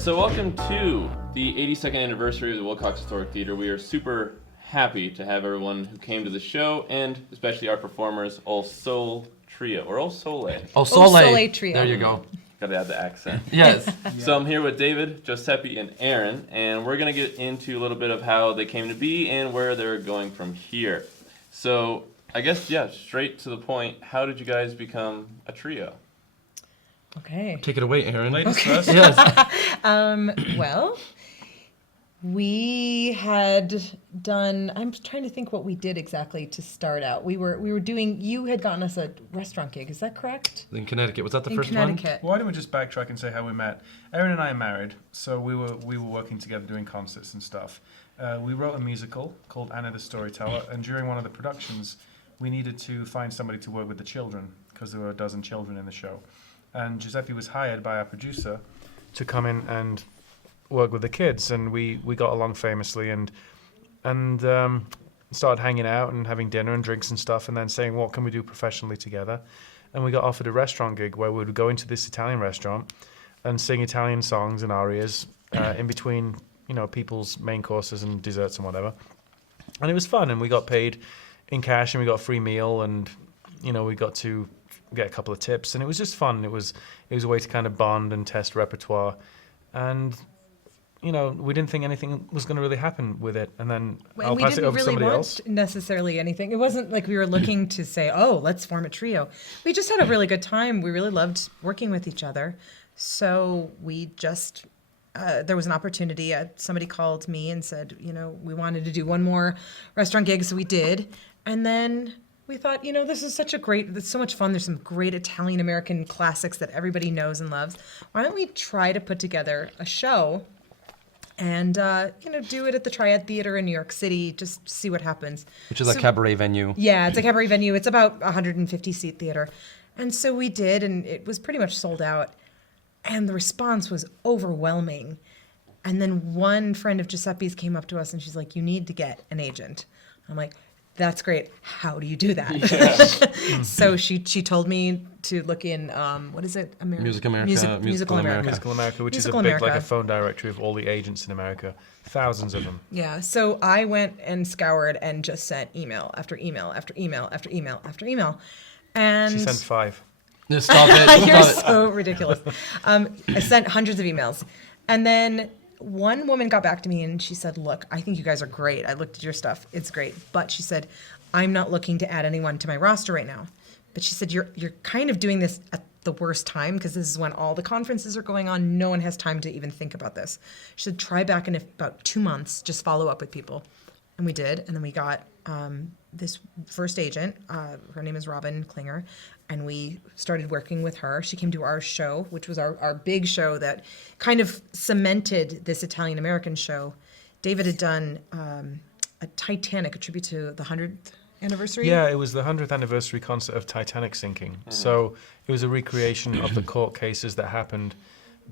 so welcome to the 82nd anniversary of the Willcox Historic Theater. We are super happy to have everyone who came to the show, and especially our performers, All Soul Trio, or All Sole. All Sole Trio. There you go. Gotta add the accent. Yes. So I'm here with David, Giuseppe, and Erin, and we're gonna get into a little bit of how they came to be and where they're going from here. So I guess, yeah, straight to the point, how did you guys become a trio? Okay. Take it away, Erin. Ladies first. Yes. Well, we had done. I'm trying to think what we did exactly to start out. We were doing. You had gotten us a restaurant gig. Is that correct? In Connecticut. Was that the In first Connecticut. Why don't we just backtrack and say how we met? Erin and I are married, so we were working together doing concerts and stuff. We wrote a musical called Anna the Storyteller, and during one of the productions, we needed to find somebody to work with the children because there were a dozen children in the show. And Giuseppe was hired by our producer to come in and work with the kids, and we got along famously and started hanging out and having dinner and drinks and stuff, and then saying, what can we do professionally together? And we got offered a restaurant gig where we would go into this Italian restaurant and sing Italian songs and arias in between, people's main courses and desserts and whatever. And it was fun, and we got paid in cash, and we got a free meal, and we got to get a couple of tips, and it was just fun. It was a way to kind of bond and test repertoire, and we didn't think anything was going to really happen with it, and then I'll pass it over to somebody else. We didn't really want necessarily anything. It wasn't like we were looking to say, oh, let's form a trio. We just had a really good time. We really loved working with each other, so we just there was an opportunity. Somebody called me and said, we wanted to do one more restaurant gig, so we did, and then we thought, this is it's so much fun. There's some great Italian-American classics that everybody knows and loves. Why don't we try to put together a show and, do it at the Triad Theater in New York City, just see what happens. Which is a cabaret venue. Yeah, it's a cabaret venue. It's about 150-seat theater. And so we did, and it was pretty much sold out. And the response was overwhelming. And then one friend of Giuseppe's came up to us, and she's like, you need to get an agent. I'm like, that's great. How do you do that? Yeah. So she told me to look in, what is it? Musical America, which is a big, like a phone directory of all the agents in America. Thousands of them. Yeah. So I went and scoured and just sent email after email after email after email after email. And She sent 5. Just stop it. You're so ridiculous. I sent hundreds of emails. And then one woman got back to me and she said, look, I think you guys are great. I looked at your stuff. It's great. But she said, I'm not looking to add anyone to my roster right now. But she said, you're kind of doing this at the worst time because this is when all the conferences are going on. No one has time to even think about this. She said, try back in about 2 months. Just follow up with people. And we did. And then we got this first agent. Her name is Robin Klinger. And we started working with her. She came to our show, which was our big show that kind of cemented this Italian-American show. David had done a Titanic, a tribute to the 100th anniversary. Yeah, it was the 100th anniversary concert of Titanic sinking. Mm-hmm. So it was a recreation of the court cases that happened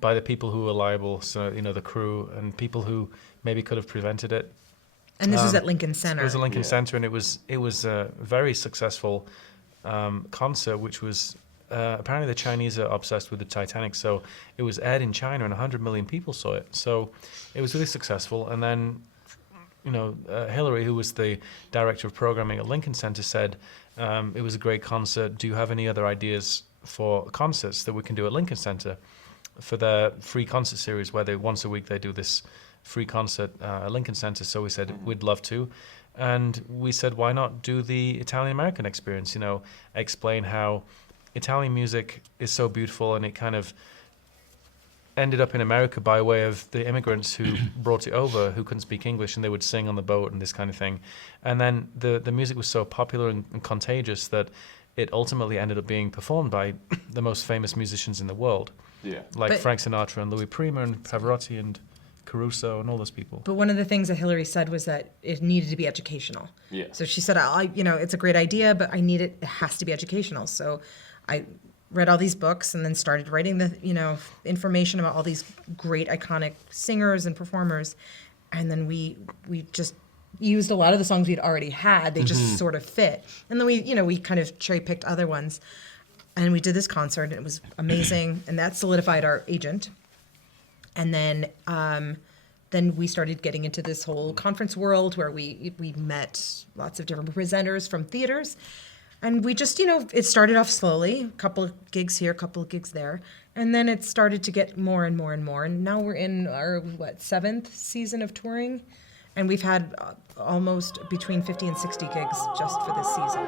by the people who were liable, so, the crew, and people who maybe could have prevented it. And this was at Lincoln Center. It was at Lincoln Center, and it was a very successful concert, which was apparently the Chinese are obsessed with the Titanic, so it was aired in China and 100 million people saw it. So it was really successful. And then, Hillary, who was the director of programming at Lincoln Center, said it was a great concert. Do you have any other ideas for concerts that we can do at Lincoln Center for their free concert series, where once a week they do this free concert at Lincoln Center? So we said we'd love to. And we said, why not do the Italian-American experience, explain how Italian music is so beautiful, and it kind of ended up in America by way of the immigrants who brought it over, who couldn't speak English, and they would sing on the boat and this kind of thing. And then the music was so popular and contagious that it ultimately ended up being performed by the most famous musicians in the world. Yeah. Like Frank Sinatra and Louis Prima and Pavarotti and Caruso and all those people. But one of the things that Hillary said was that it needed to be educational. Yeah. So she said, it's a great idea, but it has to be educational. So I read all these books and then started writing the, information about all these great iconic singers and performers. And then we just used a lot of the songs we'd already had. They just sort of fit. And then we kind of cherry picked other ones. And we did this concert, and it was amazing. And that solidified our agent. And then we started getting into this whole conference world where we met lots of different presenters from theaters. And we just, it started off slowly, a couple of gigs here, a couple of gigs there. And then it started to get more and more and more. And now we're in our, 7th season of touring. And we've had almost between 50 and 60 gigs just for this season.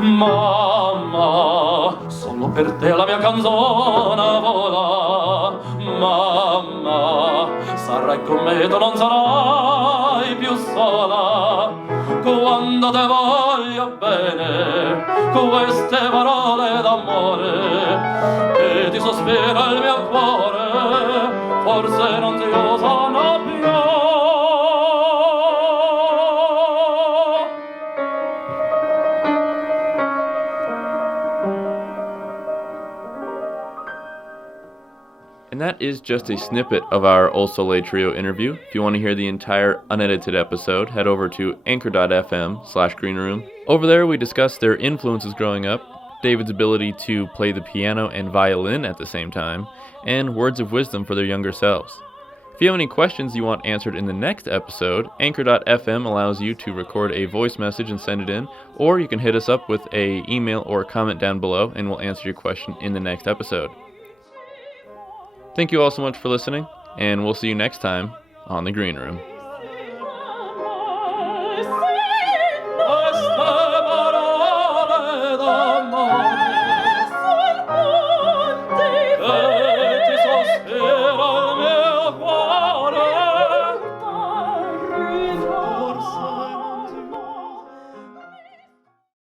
Mamma, solo per te la mia canzone vola. Mamma, sarai con me, tu non sarai più sola. Quando te voglio bene, queste parole d'amore, che ti sospira il mio cuore, forse non ti osano più. And that is just a snippet of our Ol Sole Trio interview. If you want to hear the entire unedited episode, head over to anchor.fm/greenroom. Over there, we discuss their influences growing up, David's ability to play the piano and violin at the same time, and words of wisdom for their younger selves. If you have any questions you want answered in the next episode, anchor.fm allows you to record a voice message and send it in, or you can hit us up with an email or a comment down below, and we'll answer your question in the next episode. Thank you all so much for listening, and we'll see you next time on The Green Room.